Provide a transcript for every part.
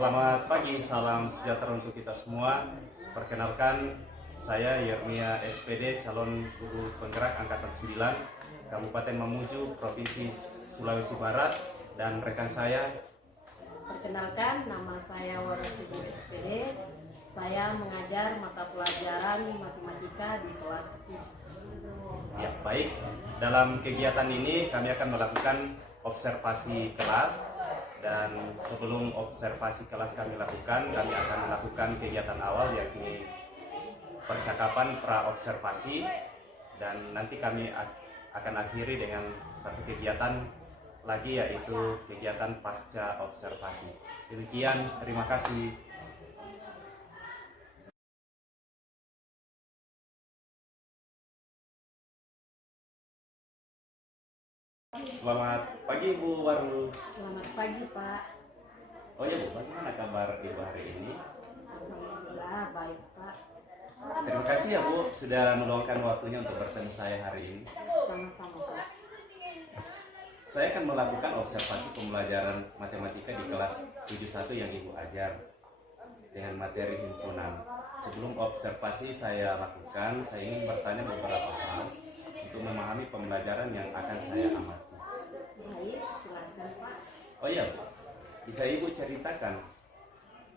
Selamat pagi, salam sejahtera untuk kita semua. Perkenalkan, saya Yermia SPD, calon guru penggerak Angkatan 9, Kabupaten Mamuju, Provinsi Sulawesi Barat, dan rekan saya. Perkenalkan, nama saya Warasibu SPD. Saya mengajar mata pelajaran matematika di kelas 7. Ya, baik. Dalam kegiatan ini kami akan melakukan observasi kelas. Dan sebelum observasi kelas kami lakukan, kami akan melakukan kegiatan awal yakni percakapan pra-observasi, dan nanti kami akan akhiri dengan satu kegiatan lagi yaitu kegiatan pasca observasi. Demikian, terima kasih. Selamat pagi Bu Waru. Selamat pagi Pak. Oh ya Bu, bagaimana kabar Ibu hari ini? Alhamdulillah baik Pak. Terima kasih ya Bu sudah meluangkan waktunya untuk bertemu saya hari ini. Sama-sama Pak. Saya akan melakukan observasi pembelajaran matematika di kelas 71 yang Ibu ajar dengan materi himpunan. Sebelum observasi saya lakukan, saya ingin bertanya beberapa hal untuk memahami pembelajaran yang akan saya amati. Baik, silakan Pak. Oh iya, bisa Ibu ceritakan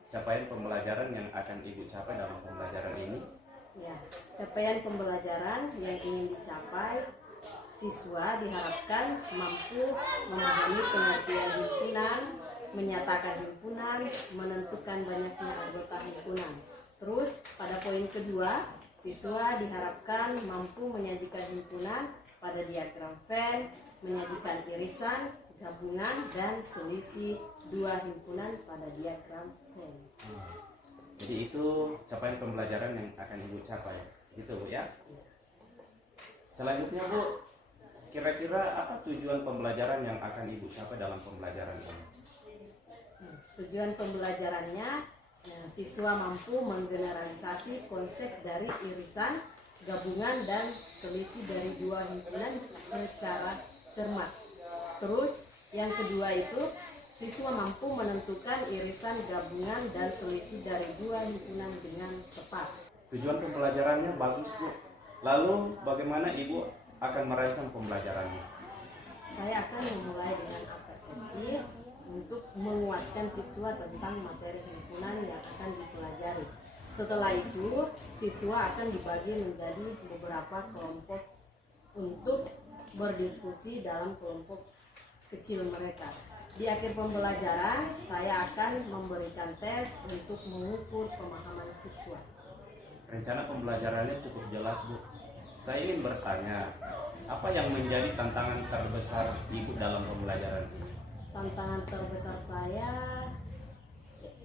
capaian pembelajaran yang akan Ibu capai dalam pembelajaran ini? Ya, capaian pembelajaran yang ingin dicapai, siswa diharapkan mampu memahami pengertian himpunan, menyatakan himpunan, menentukan banyaknya anggota himpunan. Terus pada poin kedua, siswa diharapkan mampu menyajikan himpunan pada diagram Venn, menyajikan irisan, gabungan, dan selisih dua himpunan pada diagram Venn. Jadi itu capaian pembelajaran yang akan Ibu capai, gitu Bu ya? Selanjutnya Bu, kira-kira apa tujuan pembelajaran yang akan Ibu capai dalam pembelajaran ini? Tujuan pembelajarannya, siswa mampu menggeneralisasi konsep dari irisan, gabungan, dan selisih dari dua himpunan secara cermat. Terus yang kedua itu, siswa mampu menentukan irisan, gabungan, dan selisih dari dua himpunan dengan tepat. Tujuan pembelajarannya bagus Bu. Lalu bagaimana Ibu akan merancang pembelajarannya? Saya akan memulai dengan persepsi untuk menguatkan siswa tentang materi himpunan yang akan dipelajari. Setelah itu, siswa akan dibagi menjadi beberapa kelompok untuk berdiskusi dalam kelompok kecil mereka. Di akhir pembelajaran, saya akan memberikan tes untuk mengukur pemahaman siswa. Rencana pembelajarannya cukup jelas Bu. Saya ingin bertanya, apa yang menjadi tantangan terbesar Ibu dalam pembelajaran ini? Tantangan terbesar saya,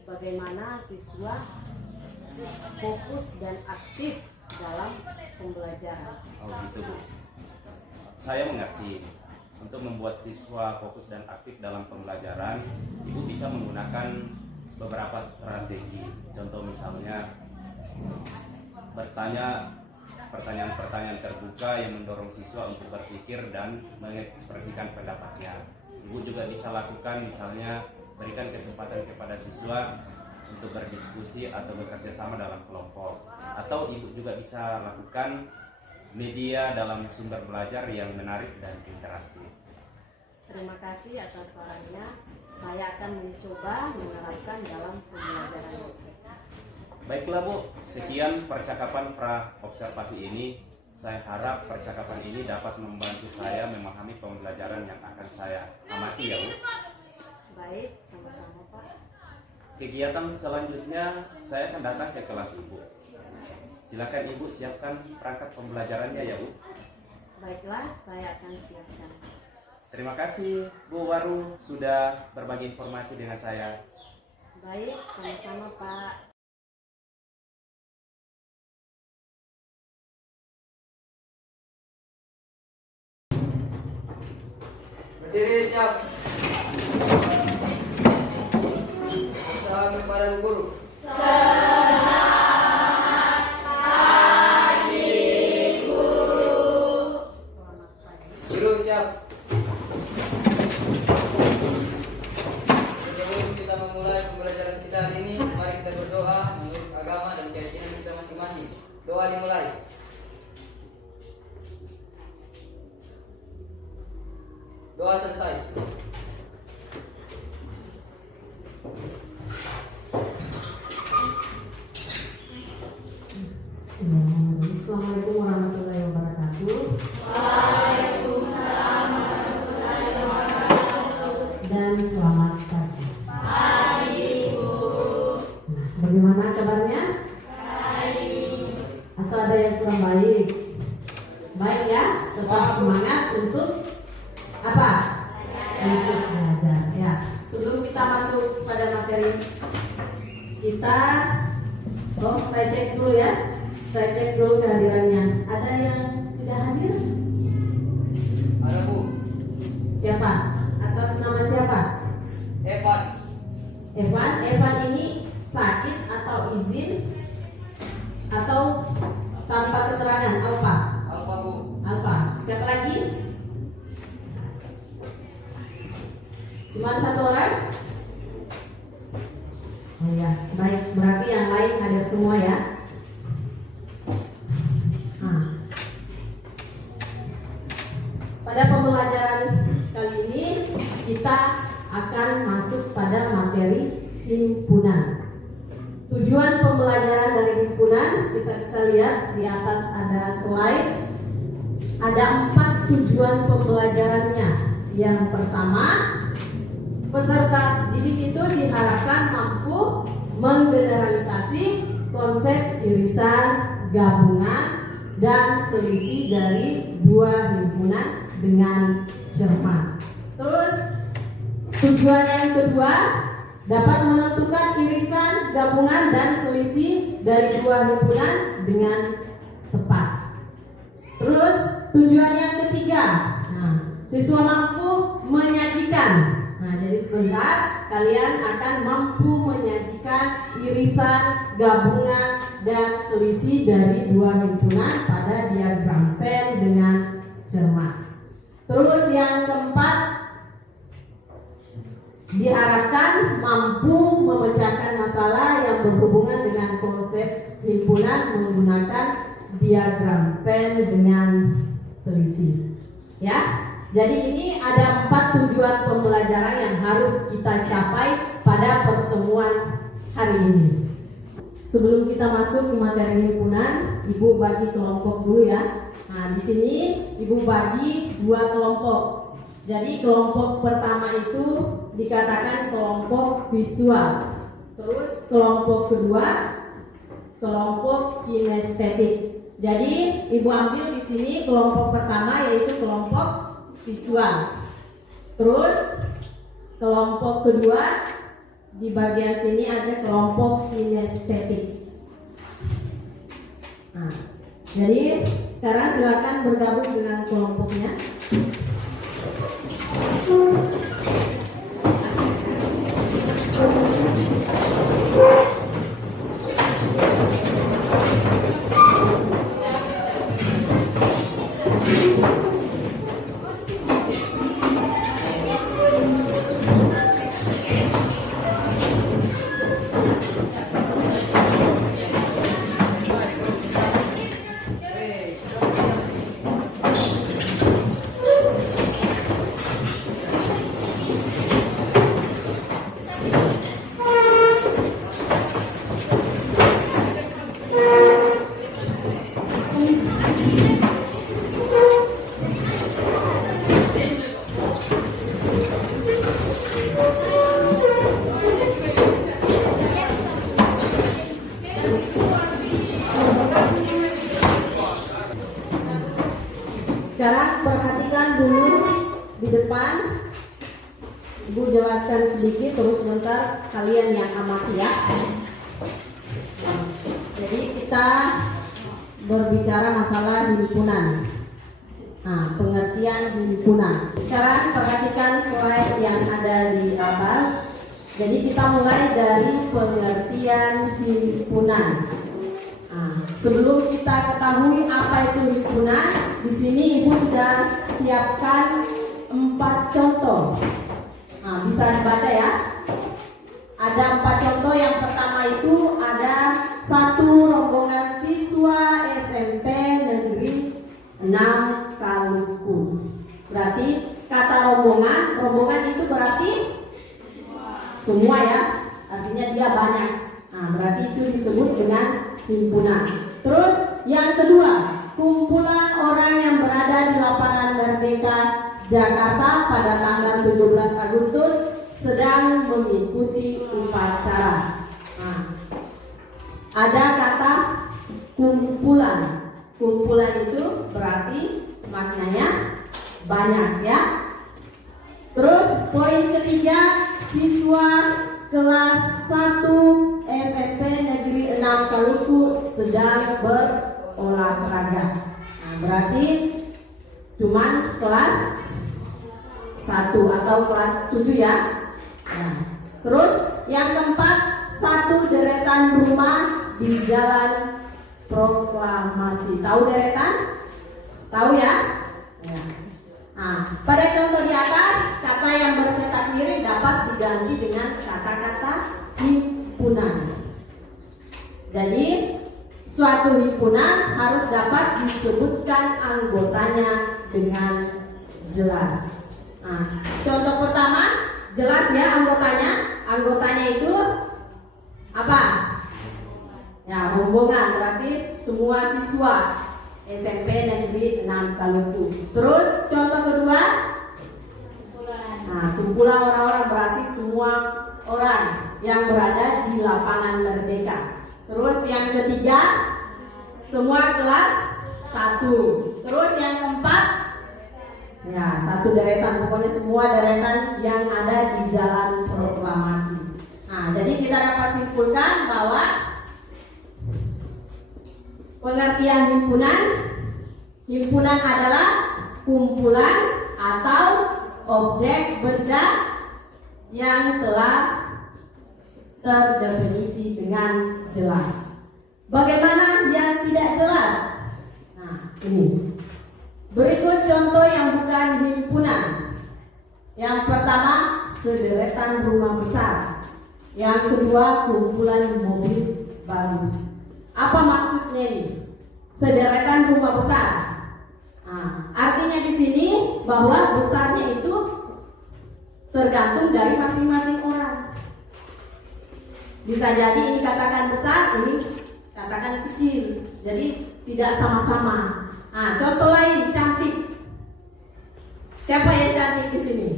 bagaimana siswa fokus dan aktif dalam pembelajaran. Oh gitu Bu. Saya mengerti. Untuk membuat siswa fokus dan aktif dalam pembelajaran, Ibu bisa menggunakan beberapa strategi. Contoh misalnya bertanya pertanyaan-pertanyaan terbuka yang mendorong siswa untuk berpikir dan mengekspresikan pendapatnya. Ibu juga bisa lakukan misalnya berikan kesempatan kepada siswa untuk berdiskusi atau bekerja sama dalam kelompok. Atau Ibu juga bisa lakukan media dalam sumber belajar yang menarik dan interaktif. Terima kasih atas sarannya. Saya akan mencoba menerapkan dalam pembelajaran. Baiklah Bu, sekian percakapan pra-observasi ini. Saya harap percakapan ini dapat membantu saya memahami pembelajaran yang akan saya amati ya Bu. Baik, sama-sama Pak. Kegiatan selanjutnya saya akan datang ke kelas Ibu. Silakan Ibu siapkan perangkat pembelajarannya ya Bu. Baiklah, saya akan siapkan. Terima kasih Bu Waru sudah berbagi informasi dengan saya. Baik, sama-sama Pak. Berdiri siap. Salam kepada guru. Selamat pagi. Guru siap. Sebelum kita memulai pembelajaran kita, dimulai. Doa selesai. Assalamualaikum warahmatullahi wabarakatuh. Waalaikumsalam warahmatullahi wabarakatuh. Dan selamat pagi. Pagi, Bu. Nah, bagaimana kabarnya? Baik. Atau ada yang kurang baik? Baik ya, tetap semangat untuk apa? Untuk belajar ya. Sebelum kita masuk pada materi kita, saya cek dulu ya. Saya cek dulu kehadirannya. Ada yang tidak hadir? Ada, Bu. Siapa? Atas nama siapa? Evan. Evan ini sakit atau izin atau tanpa keterangan? Alfa. Alfa, Bu. Alfa. Siapa lagi? Cuma satu orang? Oh ya, baik. Berarti yang lain hadir semua ya. Pada pembelajaran kali ini kita akan masuk pada materi himpunan. Tujuan pembelajaran dari himpunan kita bisa lihat di atas ada slide. Ada 4 tujuan pembelajarannya. Yang pertama, peserta didik itu diharapkan mampu menggeneralisasi konsep irisan, gabungan, dan selisih dari dua himpunan dengan cermat. Terus tujuan yang kedua, dapat menentukan irisan, gabungan, dan selisih dari dua himpunan dengan tepat. Terus tujuan yang ketiga, siswa mampu menyajikan. Jadi sebentar kalian akan mampu menyajikan irisan, gabungan, dan selisih dari dua himpunan pada diagram Venn dengan cermat. Terus yang keempat, diharapkan mampu memecahkan masalah yang berhubungan dengan konsep himpunan menggunakan diagram Venn dengan teliti. Ya. Jadi ini ada 4 tujuan pembelajaran yang harus kita capai pada pertemuan hari ini. Sebelum kita masuk ke materi himpunan, Ibu bagi kelompok dulu ya. Nah, di sini Ibu bagi 2 kelompok. Jadi kelompok pertama itu dikatakan kelompok visual. Terus kelompok kedua kelompok kinestetik. Jadi Ibu ambil di sini kelompok pertama yaitu kelompok visual. Terus kelompok kedua di bagian sini ada kelompok kinestetik. Nah, jadi sekarang silakan bergabung dengan kelompoknya. Sekarang perhatikan dulu di depan. Ibu jelaskan sedikit, terus sebentar kalian yang amati ya. Jadi kita berbicara masalah himpunan. Nah, pengertian himpunan. Sekarang perhatikan slide yang ada di atas. Jadi kita mulai dari pengertian himpunan. Sebelum kita ketahui apa itu himpunan, di sini Ibu sudah siapkan 4 contoh. Bisa dibaca ya. Ada 4 contoh. Yang pertama itu ada satu rombongan siswa semua ya, artinya dia banyak. Nah, berarti itu disebut dengan himpunan. Terus yang kedua, kumpulan orang yang berada di lapangan Merdeka Jakarta pada tanggal 17 Agustus sedang mengikuti upacara. Nah, ada kata kumpulan. Kumpulan itu berarti maknanya banyak ya. Terus poin ketiga, siswa kelas 1 SMP Negeri 6 Kaluku sedang berolahraga. Nah, berarti cuman kelas 1 atau kelas 7 ya. Nah, terus yang keempat, satu deretan rumah di Jalan Proklamasi. Tahu deretan? Tahu ya? Ya. Nah, pada contoh di atas, kata yang bercetak miring dapat diganti dengan kata-kata himpunan. Jadi, suatu himpunan harus dapat disebutkan anggotanya dengan jelas. Nah, contoh pertama, jelas ya anggotanya. Anggotanya itu apa? Ya, rombongan, berarti semua siswa SMP Negeri 6 Kaluku. Terus contoh kedua, nah, kumpulan orang-orang berarti semua orang yang berada di lapangan Merdeka. Terus yang ketiga, semua kelas 1. Terus yang keempat, ya satu deretan, pokoknya semua deretan yang ada di Jalan Proklamasi. Nah, jadi kita dapat simpulkan bahwa pengertian himpunan adalah kumpulan atau objek benda yang telah terdefinisi dengan jelas. Bagaimana yang tidak jelas? Nah, ini. Berikut contoh yang bukan himpunan. Yang pertama, sederetan rumah besar. Yang kedua, kumpulan mobil bagus. Apa maksudnya ini? Sederetan rumah besar. Nah, artinya di sini bahwa besarnya itu tergantung dari masing-masing orang. Bisa jadi ini katakan besar, ini katakan kecil. Jadi tidak sama-sama. Nah, contoh lain, cantik. Siapa yang cantik di sini?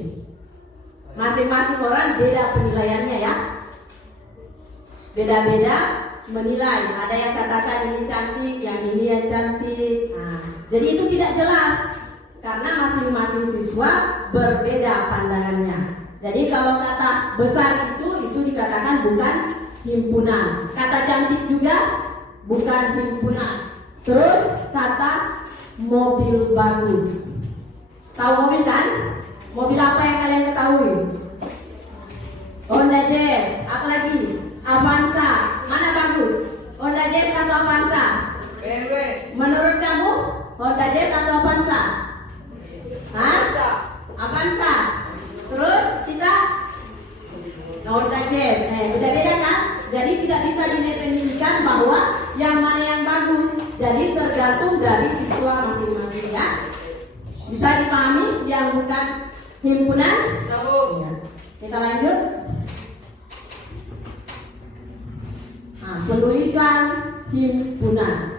Masing-masing orang beda penilaiannya ya. Beda-beda menilai. Ada yang katakan ini cantik, yang ini yang cantik. Nah, jadi itu tidak jelas karena masing-masing siswa berbeda pandangannya. Jadi kalau kata besar itu dikatakan bukan himpunan. Kata cantik juga bukan himpunan. Terus kata mobil bagus. Tahu mobil kan? Mobil apa yang kalian ketahui? Honda Jazz. Apa lagi? Avanza. Mana bagus? Honda Jazz atau Avanza? BMW. Menurut kamu Honda Jazz atau Avanza? Hah? Avanza. Terus kita Honda Jazz. Beda-beda kan? Jadi tidak bisa didefinisikan bahwa yang mana yang bagus. Jadi tergantung dari siswa masing-masing ya. Bisa dipahami yang bukan himpunan? Sambung. Ya. Kita lanjut. Nah, penulisan himpunan.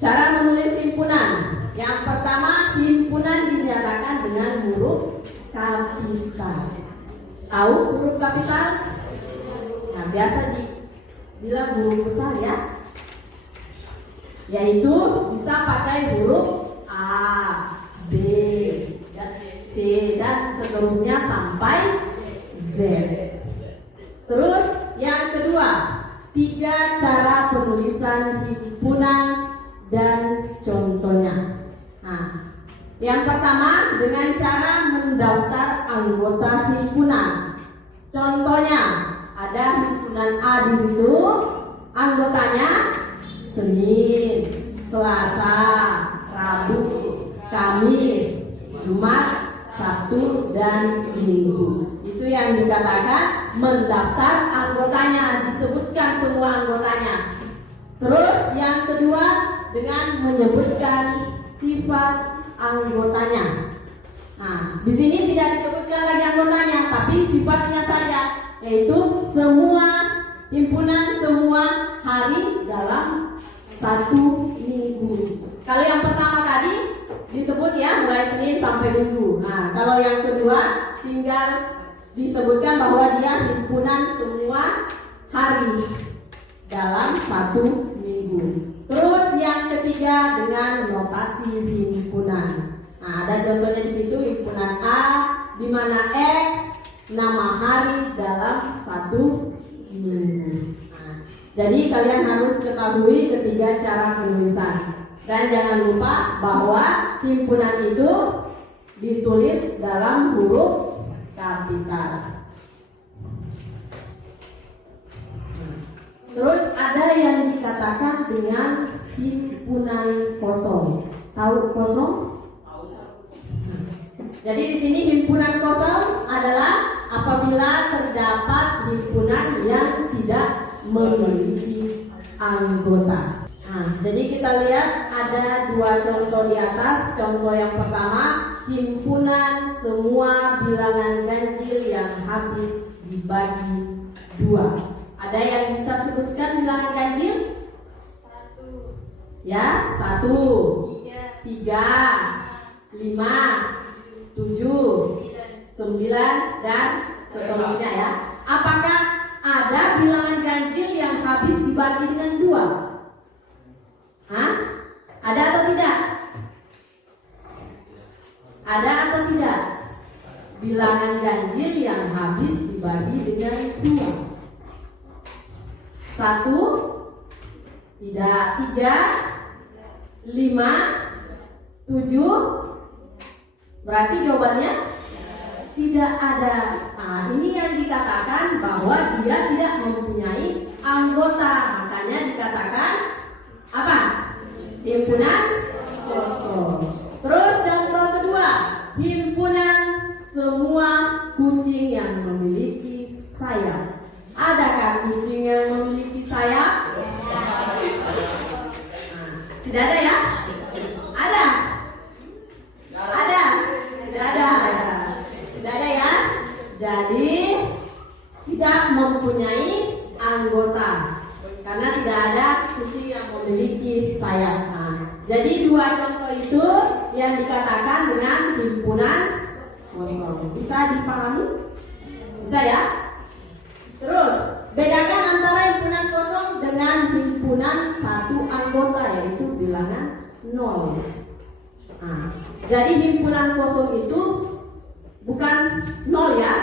Cara menulis himpunan. Yang pertama, himpunan dinyatakan dengan huruf kapital. Tahu huruf kapital? Nah, biasa dibilang huruf besar ya. Yaitu bisa pakai huruf A, B, C dan seterusnya sampai Z. Terus yang kedua, 3 cara penulisan himpunan dan contohnya. Nah, yang pertama dengan cara mendaftar anggota himpunan. Contohnya ada himpunan A di situ, anggotanya Senin, Selasa, Rabu, Kamis, Jumat, Sabtu, dan Minggu. Itu yang dikatakan mendaftar anggotanya, disebutkan semua anggotanya. Terus yang kedua dengan menyebutkan sifat anggotanya. Nah, di sini tidak disebutkan lagi anggotanya, tapi sifatnya saja, yaitu semua himpunan semua hari dalam 1 minggu. Kalau yang pertama tadi disebut ya mulai Senin sampai Minggu. Nah, kalau yang kedua tinggal disebutkan bahwa dia himpunan semua hari dalam 1 minggu. Terus yang ketiga dengan notasi himpunan. Nah, ada contohnya di situ himpunan A di mana X nama hari dalam 1 minggu. Nah, jadi kalian harus ketahui ketiga cara penulisan. Dan jangan lupa bahwa himpunan itu ditulis dalam huruf kapital. Terus ada yang dikatakan dengan himpunan kosong. Tahu kosong? Jadi di sini himpunan kosong adalah apabila terdapat himpunan yang tidak memiliki anggota. Nah, jadi kita lihat ada 2 contoh di atas. Contoh yang pertama, himpunan semua bilangan ganjil yang habis dibagi 2. Ada yang bisa sebutkan bilangan ganjil? 1. Ya, 1, 3, 5, 7, 9 dan seterusnya ya. Apakah ada bilangan ganjil yang habis dibagi dengan 2? Hah? Ada atau tidak? Ada atau tidak? Bilangan ganjil yang habis dibagi dengan 2. 1, tidak, 3, 5, 7. Berarti jawabannya tidak ada. Nah, ini yang dikatakan bahwa dia tidak mempunyai anggota. Makanya dikatakan apa? Himpunan kosong. Terus contoh kedua, himpunan semua kucing yang memiliki sayap. Adakah kucing yang memiliki sayap? Tidak ada ya? Ada? Ada? Tidak ada ya? Tidak ada ya? Jadi tidak mempunyai anggota karena tidak ada kucing yang memiliki sayap. Nah, jadi 2 contoh itu yang dikatakan dengan himpunan kosong. Bisa dipahami? Bisa ya? Terus bedakan antara himpunan kosong dengan himpunan 1 anggota, yaitu bilangan 0. Nah, jadi himpunan kosong itu bukan 0 ya.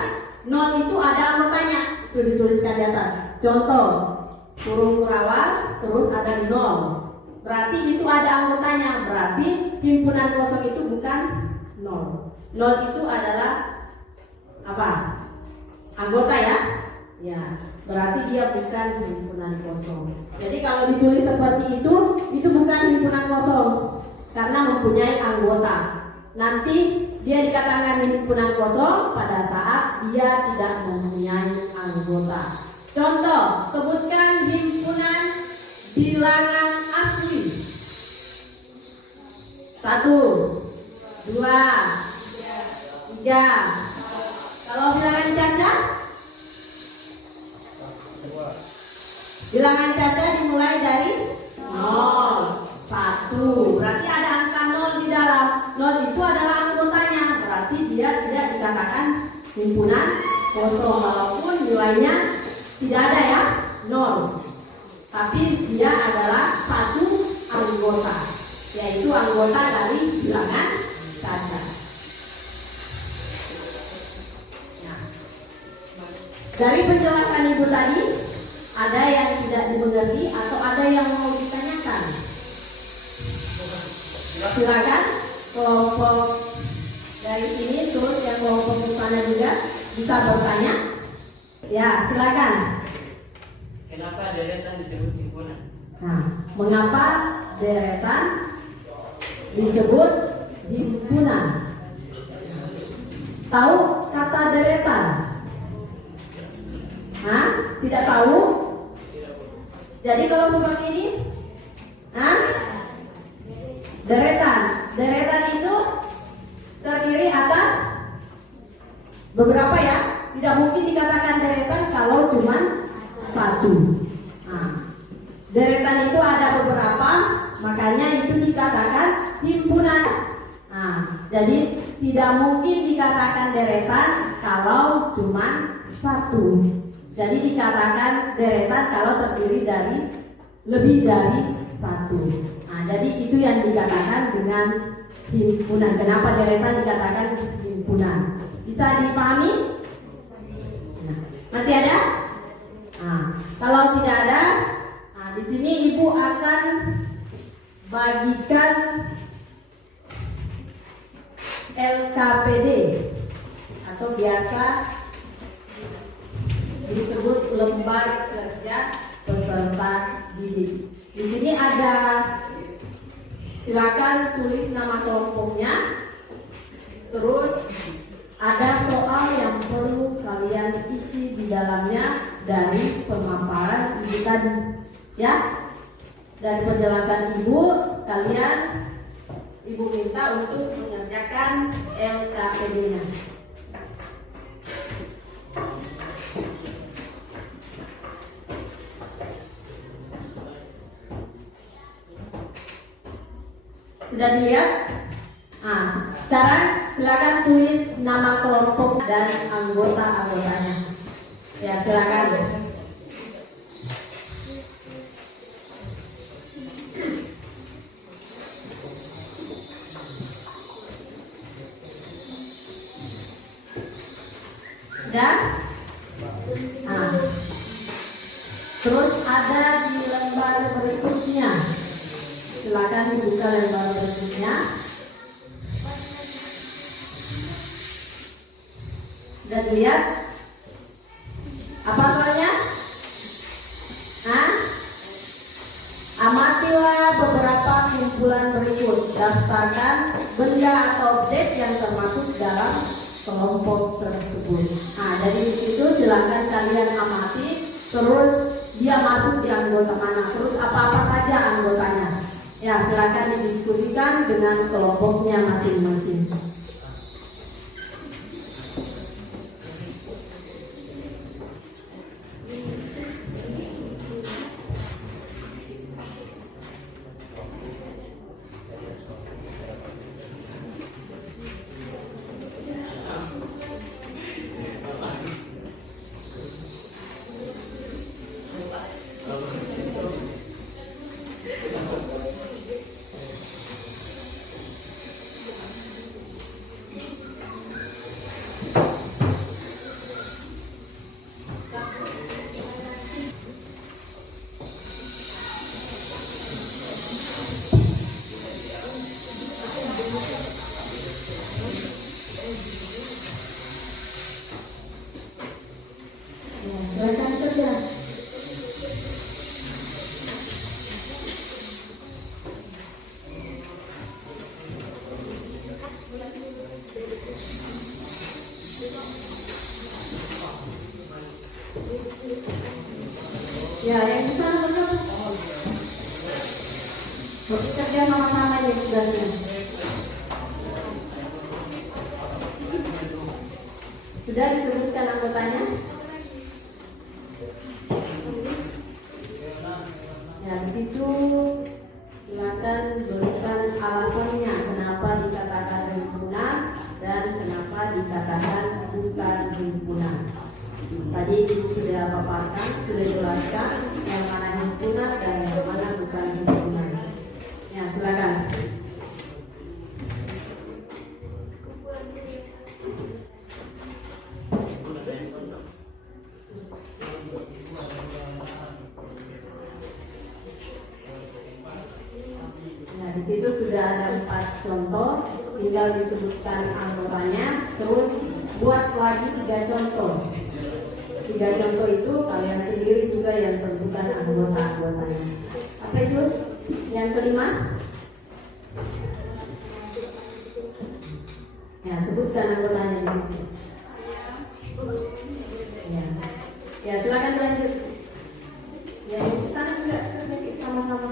0 itu ada anggotanya. Itu dituliskan di atas. Contoh, kurung kurawat terus ada 0. Berarti itu ada anggotanya. Berarti himpunan kosong itu bukan 0. 0 itu adalah apa? Anggota ya. Ya, berarti dia bukan himpunan kosong. Jadi kalau ditulis seperti itu bukan himpunan kosong karena mempunyai anggota. Nanti dia dikatakan himpunan kosong pada saat dia tidak mempunyai anggota. Contoh, sebutkan himpunan bilangan asli. 1, 2, 3. Kalau bilangan cacat? Bilangan cacat dimulai dari 0, 1. Berarti ada angka 0 di dalam. 0 itu adalah anggotanya. Berarti dia tidak dikatakan himpunan kosong walaupun nilainya tidak ada ya, 0. Tapi dia adalah 1 anggota, yaitu anggota dari bilangan cacat. Ya. Dari penjelasan ibu tadi, ada yang tidak dimengerti atau ada yang mau ditanyakan? Silakan kelompok dari sini, terus yang kelompok di sana juga bisa bertanya. Ya, silakan. Kenapa deretan disebut himpunan? Nah, mengapa deretan disebut himpunan? Tahu kata deretan? Hah? Tidak tahu? Jadi kalau seperti ini, hah? Deretan itu terdiri atas beberapa ya. Tidak mungkin dikatakan deretan kalau cuma satu. Nah, deretan itu ada beberapa, makanya itu dikatakan himpunan. Nah, jadi tidak mungkin dikatakan deretan kalau cuma satu. Jadi dikatakan deretan kalau terdiri dari lebih dari satu. Nah, jadi itu yang dikatakan dengan himpunan. Kenapa deretan dikatakan himpunan? Bisa dipahami? Nah, masih ada? Nah, kalau tidak ada, nah, di sini ibu akan bagikan LKPD atau biasa disebut lembar kerja peserta didik. Di sini ada, silakan tulis nama kelompoknya. Terus ada soal yang perlu kalian isi di dalamnya dari pemaparan ibu tadi, ya. Dari penjelasan ibu, ibu minta untuk mengerjakan LKPD-nya. Sudah dilihat? Nah, sekarang silakan tulis nama kelompok dan anggota-anggotanya. Ya, silakan. Sudah? Nah, terus ada di lembar berikutnya. Silakan dibuka lembar berikutnya. Sudah dilihat? Apa soalnya? Nah, amatilah beberapa kumpulan berikut. Daftarkan benda atau objek yang termasuk dalam kelompok tersebut. Nah, dari situ silakan kalian amati. Terus dia masuk di anggota mana? Terus apa-apa saja anggotanya? Ya, silakan didiskusikan dengan kelompoknya masing-masing. Silakan kerja. Ya, yang bisa benar. Bekerja sama-sama ya tugasnya. Sudah disebutkan anggotanya? Ya, di situ silakan berikan alasannya kenapa dikatakan himpunan dan kenapa dikatakan bukan himpunan. Tadi ibu sudah paparkan, sudah jelaskan yang mana himpunan dan yang mana bukan himpunan. Ya, silakan. Nah, di situ sudah ada 4 contoh, tinggal disebutkan anggotanya, terus buat lagi 3 contoh. 3 contoh itu kalian sendiri juga yang tentukan anggota-anggotanya. Apa itu? Yang kelima? Ya, sebutkan anggotanya di situ. Ya, ya silakan lanjut. Ya, yang di sana juga sama-sama.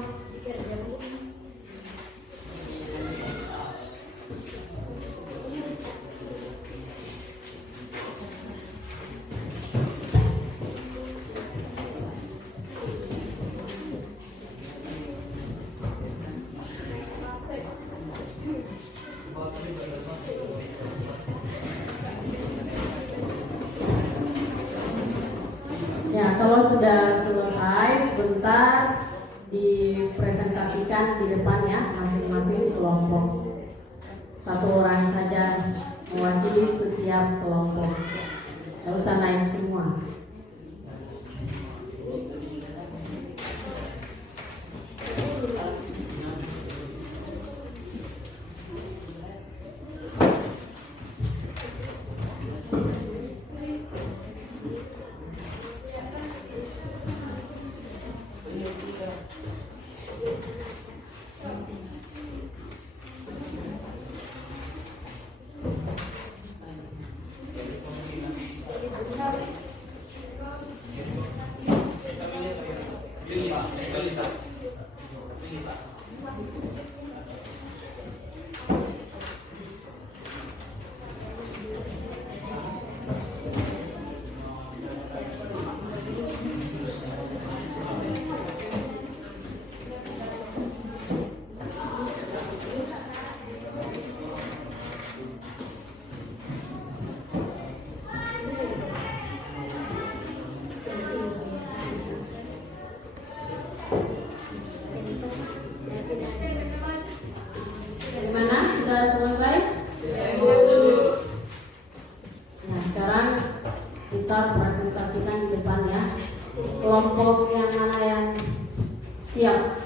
gambar dipresentasikan di depan ya, masing-masing kelompok. Satu orang saja mewakili setiap kelompok. Nggak usah naik semua. Gimana? Sudah selesai? Nah, sekarang kita presentasikan di depan ya. Kelompok yang mana yang siap?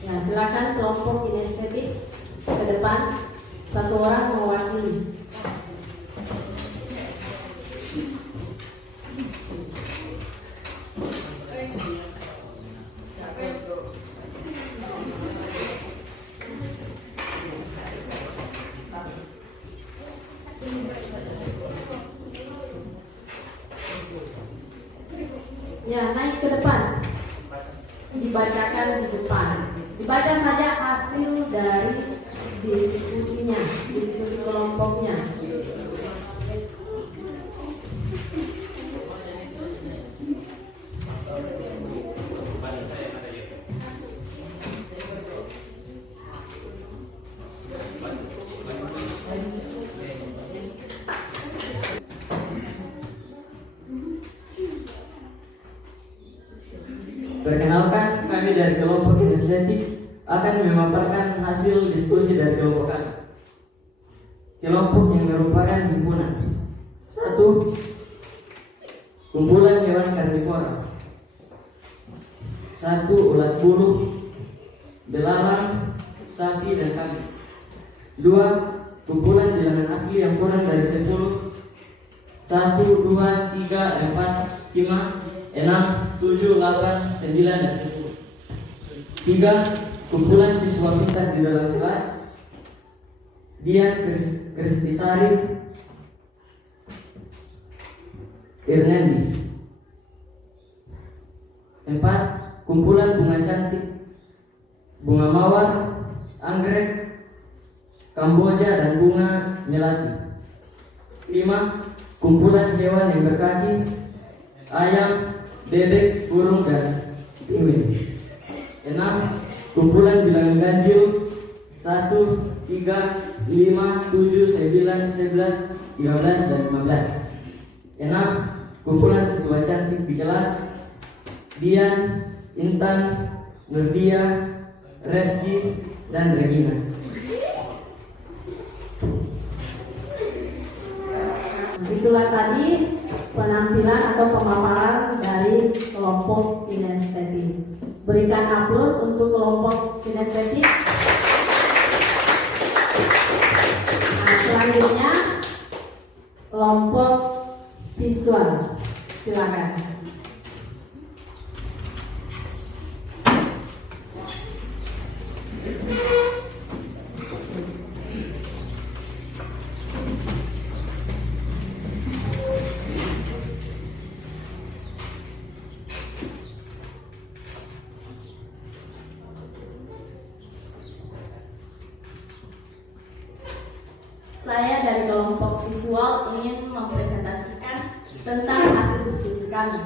Ya, silakan kelompok kinestetik ke depan. Satu orang mewakili. Ya, naik ke depan. Dibacakan di depan. Dibaca saja hasil dari diskusinya, diskusi kelompoknya. Perkenalkan, kami dari kelompok kinestetik akan memaparkan hasil diskusi dari kelompok kami. Kelompok yang merupakan himpunan. 1. Kumpulan hewan karnivora. 1. Ulat bulu, belalang, sapi, dan kambing. 2. Kumpulan bilangan asli yang kurang dari 10. 1, 2, 3, 4, 5, 6, 7, 8, 9, dan 10. 3. Kumpulan siswa pintar di dalam kelas. Dian Kristisari Irnendi. 4. Kumpulan bunga cantik, bunga mawar, anggrek, kamboja, dan bunga melati. 5. Kumpulan hewan yang berkaki, ayam, bebek, burung, dan penguin. 6. Kumpulan bilangan ganjil 1, 3, 5, 7, 9, 11, 13, dan 15. 6. Kumpulan siswa cantik di kelas. Dian, Intan, Nurdia, Reski, dan Regina. Itulah tadi penampilan atau pemaparan dari kelompok kinestetik. Berikan aplaus untuk kelompok kinestetik. Nah, selanjutnya kelompok visual. Silakan. Saya dari kelompok visual ingin mempresentasikan tentang hasil diskusi kami.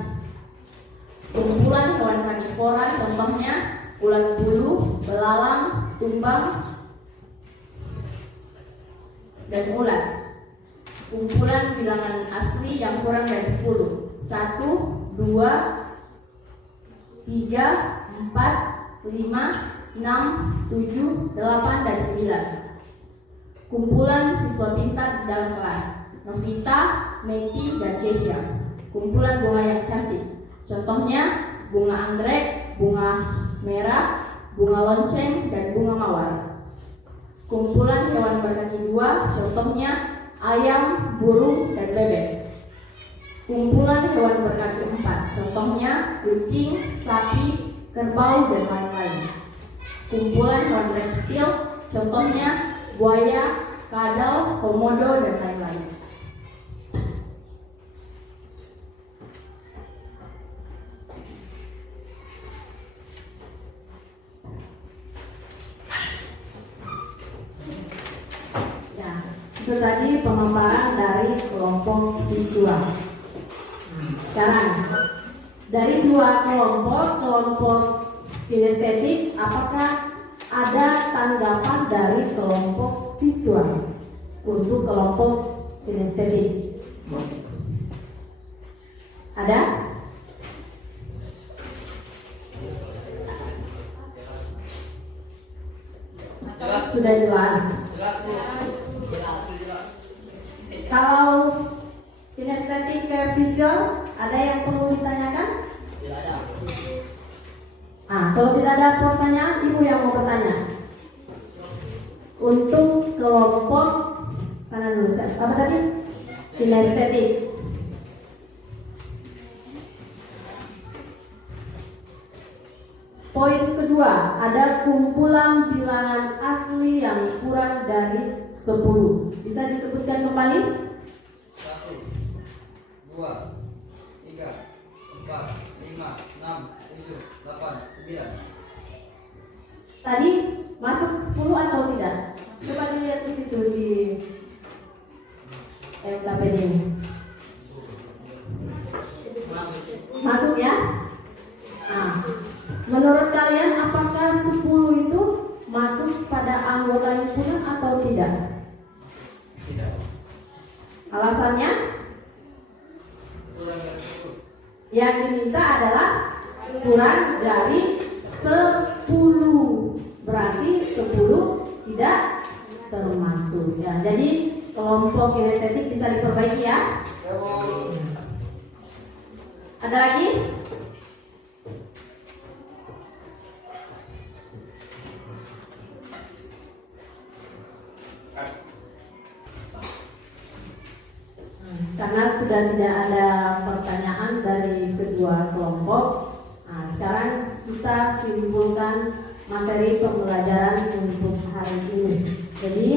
Kumpulan hewan karnivora contohnya ulat bulu, belalang, tumbang, dan ulat. Kumpulan bilangan asli yang kurang dari 10. 1, 2, 3, 4, 5, 6, 7, 8, dan 9. Kumpulan siswa pintar di dalam kelas: Novita, Meti, dan Kesha. Kumpulan bunga yang cantik. Contohnya bunga anggrek, bunga merah, bunga lonceng, dan bunga mawar. Kumpulan hewan berkaki 2, contohnya ayam, burung, dan bebek. Kumpulan hewan berkaki 4, contohnya kucing, sapi, kerbau, dan lain-lain. Kumpulan hewan reptil, contohnya buaya, kadal, komodo, dan lain-lain. Itu tadi pemaparan dari kelompok visual. Sekarang dari dua kelompok kinestetik, apakah ada tanggapan dari kelompok visual untuk kelompok kinestetik? Ada? Sudah jelas. Jelas Bu. Kalau kinestetik ke visual, ada yang perlu ditanyakan? Tidak ada. Kalau tidak ada pertanyaan, ibu yang mau bertanya. Untuk kelompok sana dulu, apa tadi? Kinestetik. Poin kedua, ada kumpulan bilangan asli yang kurang dari 10. Bisa disebutkan kembali? 1, 2, 3, 4, 5, 6, 7, 8, 9. Tadi masuk 10 atau tidak? Coba dilihat di situ di KPD ini. Masuk ya? Menurut kalian apakah 10 itu masuk pada anggota himpunan atau tidak? Tidak. Alasannya? Kurang dari 10. Yang diminta adalah kurang dari 10. Berarti 10 tidak termasuk ya. Jadi kelompok kinestetik bisa diperbaiki ya. Ada lagi? Karena sudah tidak ada pertanyaan dari kedua kelompok, sekarang kita simpulkan materi pembelajaran untuk hari ini. Jadi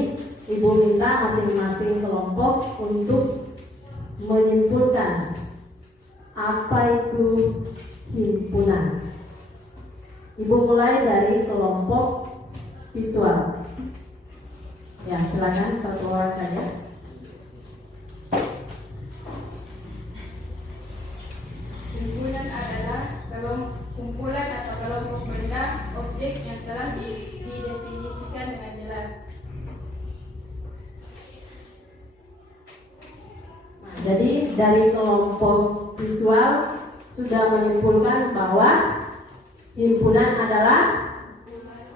ibu minta masing-masing kelompok untuk menyimpulkan apa itu himpunan. Ibu mulai dari kelompok visual. Ya, silakan satu orang saja. Himpunan adalah kumpulan atau kelompok benda, objek yang telah didefinisikan dengan jelas. Jadi dari kelompok visual sudah menyimpulkan bahwa himpunan adalah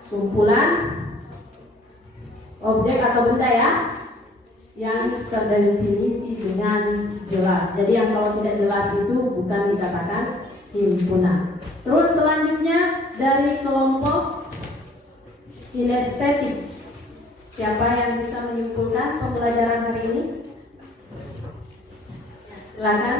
kumpulan objek atau benda ya yang terdefinisi dengan jelas. Jadi yang kalau tidak jelas itu bukan dikatakan himpunan. Terus selanjutnya dari kelompok kinestetik, siapa yang bisa menyimpulkan pembelajaran hari ini? Silakan.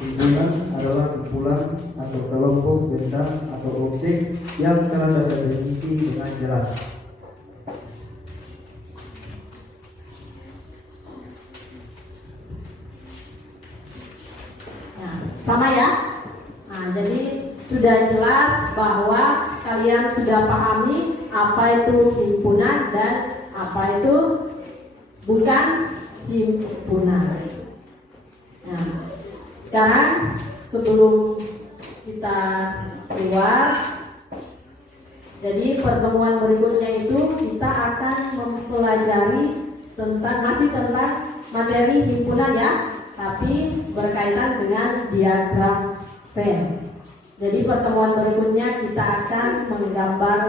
Himpunan adalah kumpulan atau kelompok benda atau objek yang telah terdefinisi dengan jelas. Sama ya. Jadi sudah jelas bahwa kalian sudah pahami apa itu himpunan dan apa itu bukan himpunan. Sekarang sebelum kita keluar, jadi pertemuan berikutnya itu kita akan mempelajari tentang materi himpunan ya, tapi berkaitan dengan diagram Venn. Jadi pertemuan berikutnya kita akan menggambar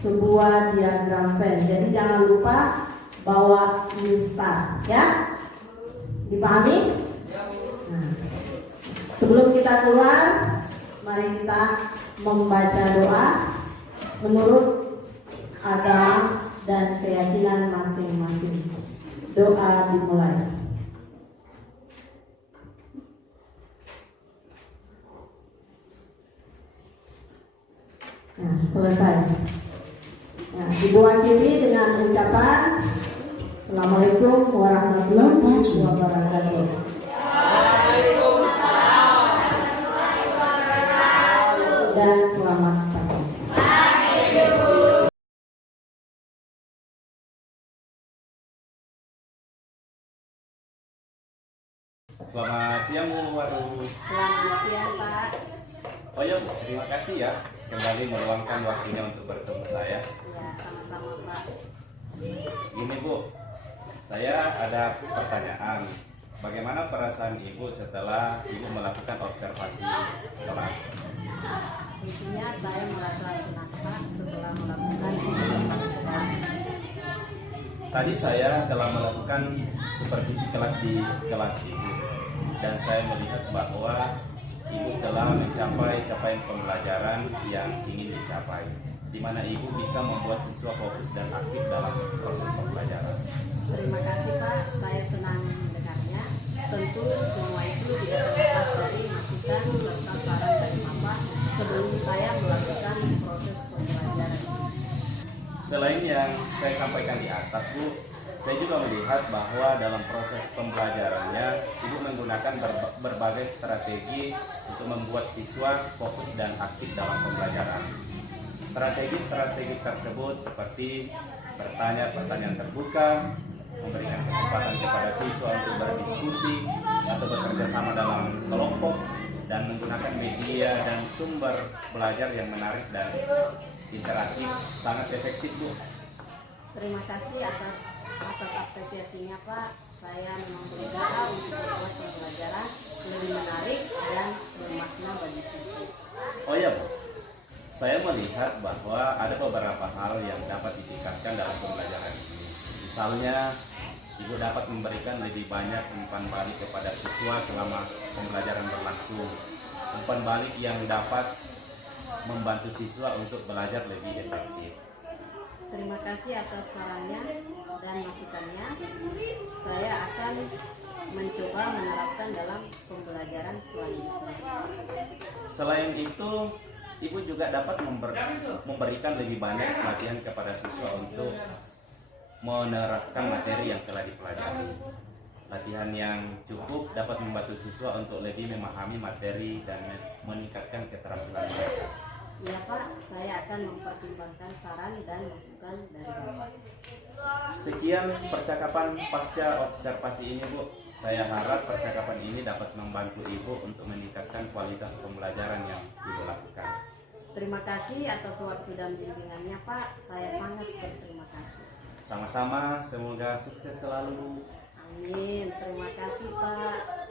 sebuah diagram Venn. Jadi jangan lupa bawa instar ya. Dipahami? Nah, sebelum kita keluar, mari kita membaca doa menurut agama dan keyakinan masing-masing. Doa dimulai. Nah, selesai. Nah, diwakili dengan ucapan Assalamualaikum warahmatullahi wabarakatuh. Dan selamat pagi. Selamat siang Bu Waru. Selamat siang Pak. Oh ya, Bu, terima kasih ya kembali meluangkan waktunya untuk bertemu saya. Ya, sama-sama Pak. Gini Bu, saya ada pertanyaan. Bagaimana perasaan Ibu setelah Ibu melakukan observasi kelas? Intinya saya merasa senang Pak setelah melakukan observasi kelas. Tadi saya telah melakukan supervisi kelas di kelas Ibu, dan saya melihat bahwa Ibu telah mencapai capaian pembelajaran yang ingin dicapai, di mana Ibu bisa membuat siswa fokus dan aktif dalam proses pembelajaran. Terima kasih Pak, saya senang mendengarnya. Tentu semua itu tidak terlepas dari masukan serta saran dari Bapak sebelum saya melakukan proses pembelajaran. Selain yang saya sampaikan di atas Bu, saya juga melihat bahwa dalam proses pembelajarannya Ibu menggunakan berbagai strategi untuk membuat siswa fokus dan aktif dalam pembelajaran. Strategi-strategi tersebut seperti bertanya pertanyaan terbuka, memberikan kesempatan kepada siswa untuk berdiskusi atau bekerja sama dalam kelompok, dan menggunakan media dan sumber belajar yang menarik dan interaktif sangat efektif Bu. Terima kasih atas apresiasinya Pak. Saya memang berusaha untuk membuat pembelajaran lebih menarik dan bermakna bagi siswa. Oh ya Bu, saya melihat bahwa ada beberapa hal yang dapat ditingkatkan dalam pembelajaran ini. Misalnya, Ibu dapat memberikan lebih banyak umpan balik kepada siswa selama pembelajaran berlangsung. Umpan balik yang dapat membantu siswa untuk belajar lebih efektif. Terima kasih atas sarannya dan masukannya. Saya akan mencoba menerapkan dalam pembelajaran selanjutnya. Selain itu, Ibu juga dapat memberikan lebih banyak pelatihan kepada siswa untuk menerapkan materi yang telah dipelajari. Latihan yang cukup dapat membantu siswa untuk lebih memahami materi dan meningkatkan keterampilan mereka. Ya Pak, saya akan mempertimbangkan saran dan masukan dari Bapak. Sekian percakapan pasca observasi ini Bu. Saya harap percakapan ini dapat membantu Ibu untuk meningkatkan kualitas pembelajaran yang Ibu lakukan. Terima kasih atas waktu dan bimbingannya Pak. Saya sangat berterima kasih. Sama-sama, semoga sukses selalu. Amin. Terima kasih Pak.